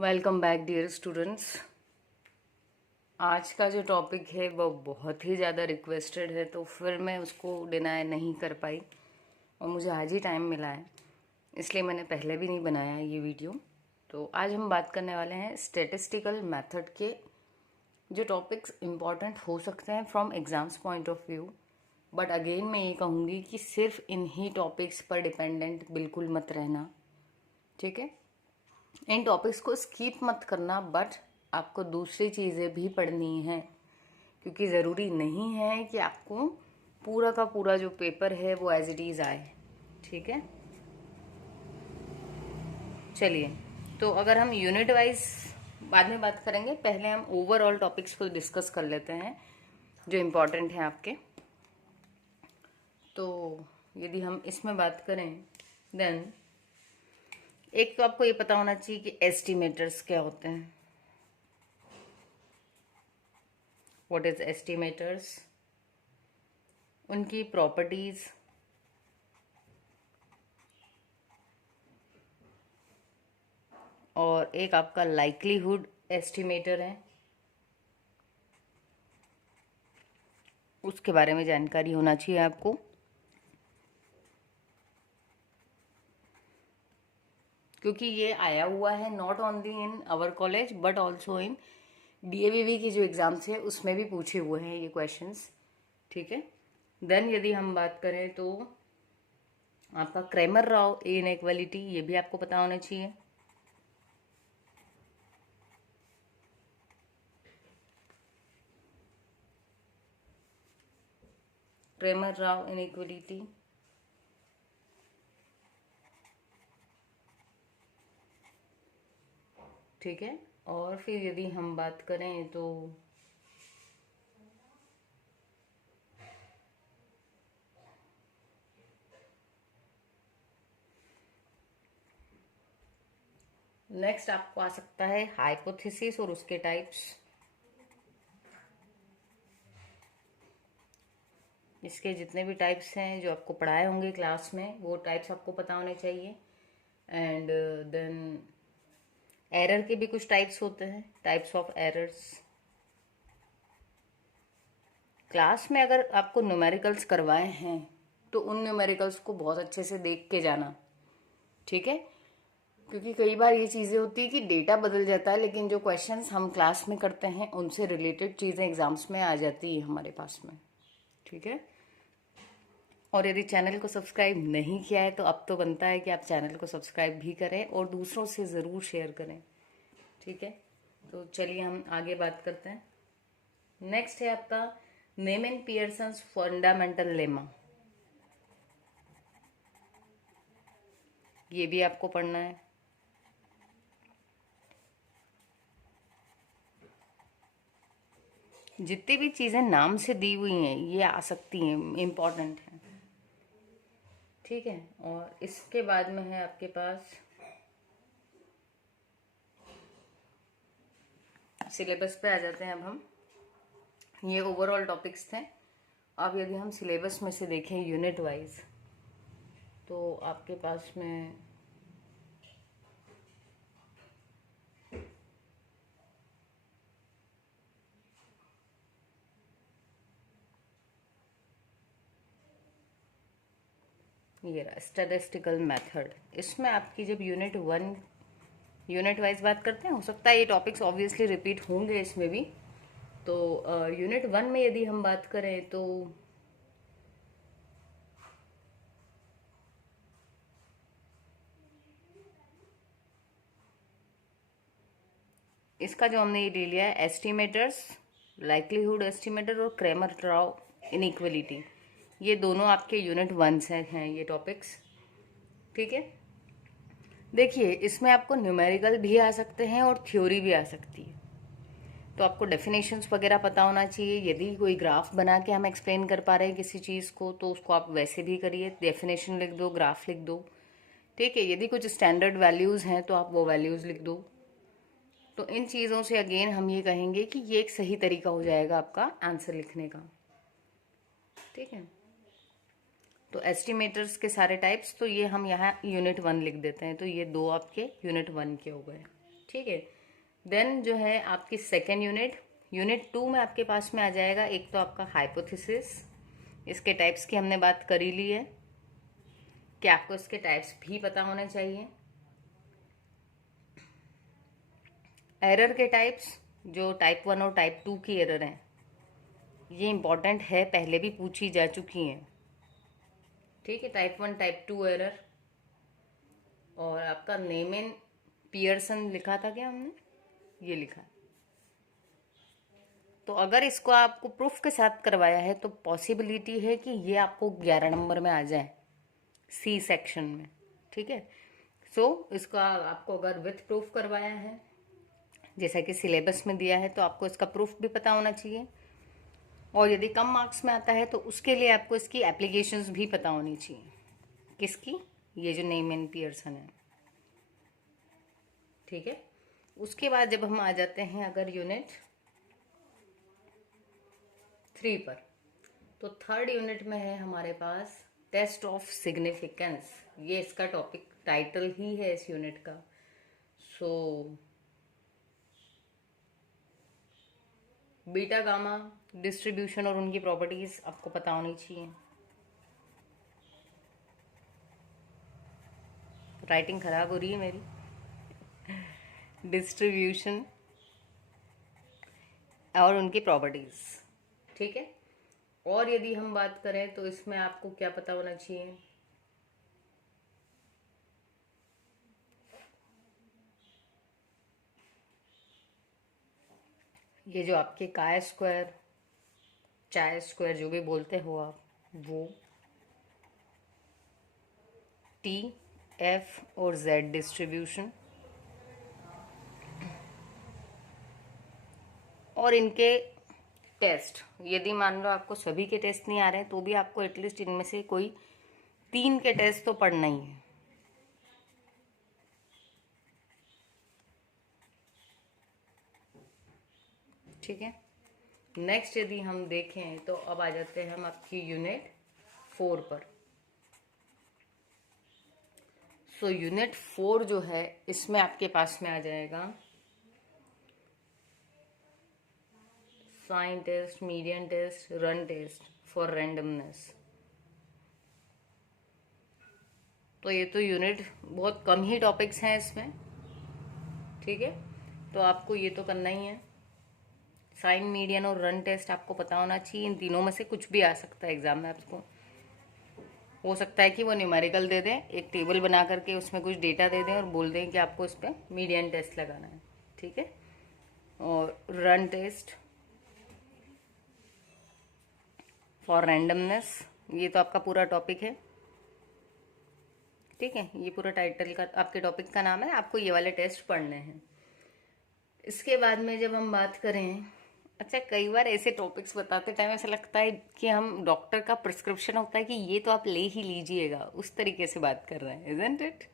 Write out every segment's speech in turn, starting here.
Welcome back dear students. आज का जो टॉपिक है वो बहुत ही ज़्यादा रिक्वेस्टेड है, तो फिर मैं उसको डिनाई नहीं कर पाई और मुझे आज ही टाइम मिला है, इसलिए मैंने पहले भी नहीं बनाया ये वीडियो। तो आज हम बात करने वाले हैं स्टैटिस्टिकल मेथड के जो टॉपिक्स इम्पॉर्टेंट हो सकते हैं from exams point of view. But again मैं ये कहूँगी कि सिर्फ इन्हीं टॉपिक्स पर डिपेंडेंट बिल्कुल मत रहना, ठीक है। इन टॉपिक्स को स्किप मत करना, बट आपको दूसरी चीज़ें भी पढ़नी है, क्योंकि ज़रूरी नहीं है कि आपको पूरा का पूरा जो पेपर है वो एज इट इज़ आए, ठीक है। चलिए, तो अगर हम यूनिट वाइज बाद में बात करेंगे, पहले हम ओवरऑल टॉपिक्स को डिस्कस कर लेते हैं जो इम्पोर्टेंट है आपके। तो यदि हम इसमें बात करें, देन एक तो आपको ये पता होना चाहिए कि एस्टिमेटर्स क्या होते हैं। व्हाट इज एस्टिमेटर्स, उनकी प्रॉपर्टीज, और एक आपका लाइक्लीहुड एस्टिमेटर है, उसके बारे में जानकारी होना चाहिए आपको। क्योंकि ये आया हुआ है not only in our college but also in DAVV की जो एग्जाम्स है उसमें भी पूछे हुए हैं ये क्वेश्चंस, ठीक है। देन यदि हम बात करें तो आपका क्रैमर राव इनइक्वालिटी, ये भी आपको पता होना चाहिए। क्रैमर राव इनइक्वालिटी, ठीक है। और फिर यदि हम बात करें तो नेक्स्ट आपको आ सकता है हाइपोथेसिस और उसके टाइप्स। इसके जितने भी टाइप्स हैं जो आपको पढ़ाए होंगे क्लास में, वो टाइप्स आपको पता होने चाहिए। एंड देन एरर के भी कुछ टाइप्स होते हैं, टाइप्स ऑफ एरर्स। क्लास में अगर आपको न्यूमेरिकल्स करवाए हैं तो उन न्यूमेरिकल्स को बहुत अच्छे से देख के जाना, ठीक है। क्योंकि कई बार ये चीज़ें होती है कि डेटा बदल जाता है, लेकिन जो क्वेश्चंस हम क्लास में करते हैं उनसे रिलेटेड चीज़ें एग्जाम्स में आ जाती है हमारे पास में, ठीक है। और यदि चैनल को सब्सक्राइब नहीं किया है तो अब तो बनता है कि आप चैनल को सब्सक्राइब भी करें और दूसरों से ज़रूर शेयर करें, ठीक है। तो चलिए हम आगे बात करते हैं। नेक्स्ट है आपका नेमिंग पियर्सन्स फंडामेंटल लेमा, ये भी आपको पढ़ना है। जितनी भी चीज़ें नाम से दी हुई हैं ये आ सकती हैं, इम्पॉर्टेंट हैं, ठीक है। और इसके बाद में है आपके पास सिलेबस पे आ जाते हैं अब हम। ये ओवरऑल टॉपिक्स थे। अब यदि हम सिलेबस में से देखें यूनिट वाइज, तो आपके पास में ये रहा स्टैटिस्टिकल मेथड। इसमें आपकी जब यूनिट वाइज बात करते हैं, हो सकता है ये टॉपिक्स ऑब्वियसली रिपीट होंगे इसमें भी। तो यूनिट 1 में यदि हम बात करें तो इसका जो हमने ये ले लिया है एस्टिमेटर्स, लाइक्लीहुड एस्टिमेटर और क्रैमर राव इनइक्वालिटी, ये दोनों आपके यूनिट 1 से हैं ये टॉपिक्स, ठीक है। देखिए, इसमें आपको न्यूमेरिकल भी आ सकते हैं और थ्योरी भी आ सकती है, तो आपको डेफिनेशंस वगैरह पता होना चाहिए। यदि कोई ग्राफ बना के हम एक्सप्लेन कर पा रहे हैं किसी चीज़ को, तो उसको आप वैसे भी करिए, डेफिनेशन लिख दो, ग्राफ लिख दो, ठीक है। यदि कुछ स्टैंडर्ड वैल्यूज़ हैं तो आप वो वैल्यूज़ लिख दो। तो इन चीज़ों से अगेन हम ये कहेंगे कि ये एक सही तरीका हो जाएगा आपका आंसर लिखने का, ठीक है। तो एस्टिमेटर्स के सारे टाइप्स, तो ये हम यहाँ यूनिट 1 लिख देते हैं, तो ये दो आपके यूनिट 1 के हो गए, ठीक है। देन जो है आपकी सेकेंड यूनिट 2 में आपके पास में आ जाएगा एक तो आपका हाइपोथेसिस। इसके टाइप्स की हमने बात कर ही ली है कि आपको इसके टाइप्स भी पता होने चाहिए। एरर के टाइप्स, जो टाइप 1 और टाइप 2 की एरर हैं, ये इंपॉर्टेंट है, पहले भी पूछी जा चुकी हैं। ठीक है, टाइप 1 टाइप 2 एरर। और आपका नेमेन पियर्सन लिखा था क्या हमने? ये लिखा। तो अगर इसको आपको प्रूफ के साथ करवाया है तो पॉसिबिलिटी है कि ये आपको 11 नंबर में आ जाए सी सेक्शन में। ठीक है, सो इसको आपको अगर विथ प्रूफ करवाया है जैसा कि सिलेबस में दिया है तो आपको इसका प्रूफ भी पता होना चाहिए। और यदि कम मार्क्स में आता है तो उसके लिए आपको इसकी एप्लीकेशंस भी पता होनी चाहिए। किसकी? ये जो नेमेन पियर्सन है। ठीक है, उसके बाद जब हम आ जाते हैं अगर यूनिट 3 पर, तो थर्ड यूनिट में है हमारे पास टेस्ट ऑफ सिग्निफिकेंस। ये इसका टॉपिक टाइटल ही है इस यूनिट का। सो बीटा गामा डिस्ट्रीब्यूशन और उनकी प्रॉपर्टीज आपको पता होनी चाहिए। राइटिंग खराब हो रही है मेरी। डिस्ट्रीब्यूशन और उनकी प्रॉपर्टीज। ठीक है, और यदि हम बात करें तो इसमें आपको क्या पता होना चाहिए? ये जो आपके काय स्क्वायर, चाय स्क्वायर जो भी बोलते हो आप, वो टी, एफ और जेड डिस्ट्रीब्यूशन और इनके टेस्ट। यदि मान लो आपको सभी के टेस्ट नहीं आ रहे हैं तो भी आपको एटलीस्ट इनमें से कोई 3 के टेस्ट तो पढ़ना ही है। ठीक है, नेक्स्ट यदि हम देखें तो अब आ जाते हैं हम आपकी यूनिट 4 पर। सो यूनिट 4 जो है इसमें आपके पास में आ जाएगा sine test, median test, run test for randomness. तो ये तो यूनिट बहुत कम ही टॉपिक्स हैं इसमें। ठीक है, तो आपको ये तो करना ही है। साइन, मीडियन और रन टेस्ट आपको पता होना चाहिए। इन तीनों में से कुछ भी आ सकता है एग्जाम में आपको। हो सकता है कि वो न्यूमेरिकल दे दें, एक टेबल बना करके उसमें कुछ डेटा दे दें और बोल दें कि आपको इस पर मीडियन टेस्ट लगाना है। ठीक है, और रन टेस्ट फॉर रैंडमनेस, ये तो आपका पूरा टॉपिक है। ठीक है, ये पूरा टाइटल का आपके टॉपिक का नाम है, आपको ये वाले टेस्ट पढ़ने हैं। इसके बाद में जब हम बात करें, अच्छा कई बार ऐसे टॉपिक्स बताते टाइम ऐसा लगता है कि हम डॉक्टर का प्रिस्क्रिप्शन होता है कि ये तो आप ले ही लीजिएगा, उस तरीके से बात कर रहे हैं, इजंट इट?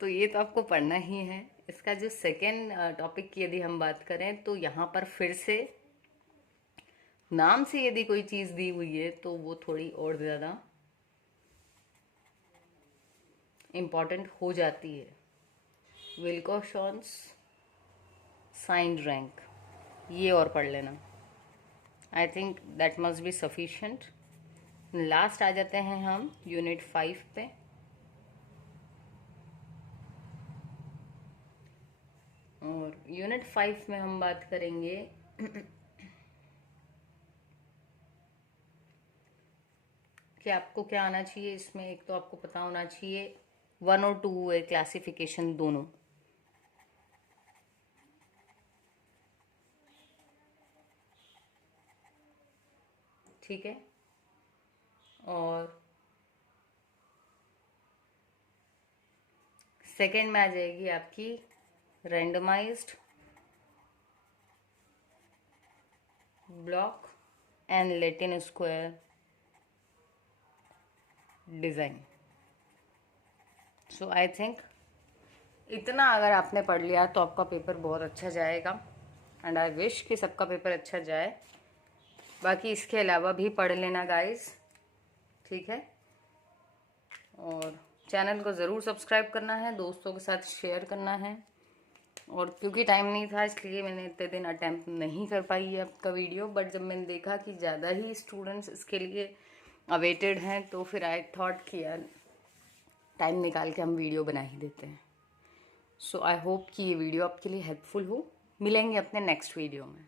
तो ये तो आपको पढ़ना ही है। इसका जो सेकेंड टॉपिक की यदि हम बात करें तो यहाँ पर फिर से नाम से यदि कोई चीज़ दी हुई है तो वो थोड़ी और ज़्यादा इम्पॉर्टेंट हो जाती है। विल्कोशॉन्स साइन रैंक, ये और पढ़ लेना। I think that must be sufficient. Last आ जाते हैं हम यूनिट 5 पे। और यूनिट 5 में हम बात करेंगे कि आपको क्या आना चाहिए इसमें। एक तो आपको पता होना चाहिए 1 और 2 है क्लासिफिकेशन दोनों। ठीक है, और सेकेंड में आ जाएगी आपकी randomized block and Latin square design. So I think इतना अगर आपने पढ़ लिया तो आपका पेपर बहुत अच्छा जाएगा एंड आई विश कि सबका पेपर अच्छा जाए। बाकी इसके अलावा भी पढ़ लेना गाइस। ठीक है, और चैनल को ज़रूर सब्सक्राइब करना है, दोस्तों के साथ शेयर करना है और क्योंकि टाइम नहीं था इसलिए मैंने इतने दिन अटैम्प्ट नहीं कर पाई है आपका वीडियो, बट जब मैंने देखा कि ज़्यादा ही स्टूडेंट्स इसके लिए अवेटेड हैं तो फिर आई थॉट कि यार टाइम निकाल के हम वीडियो बना ही देते हैं। सो आई होप कि ये वीडियो आपके लिए हेल्पफुल हो। मिलेंगे अपने नेक्स्ट वीडियो में।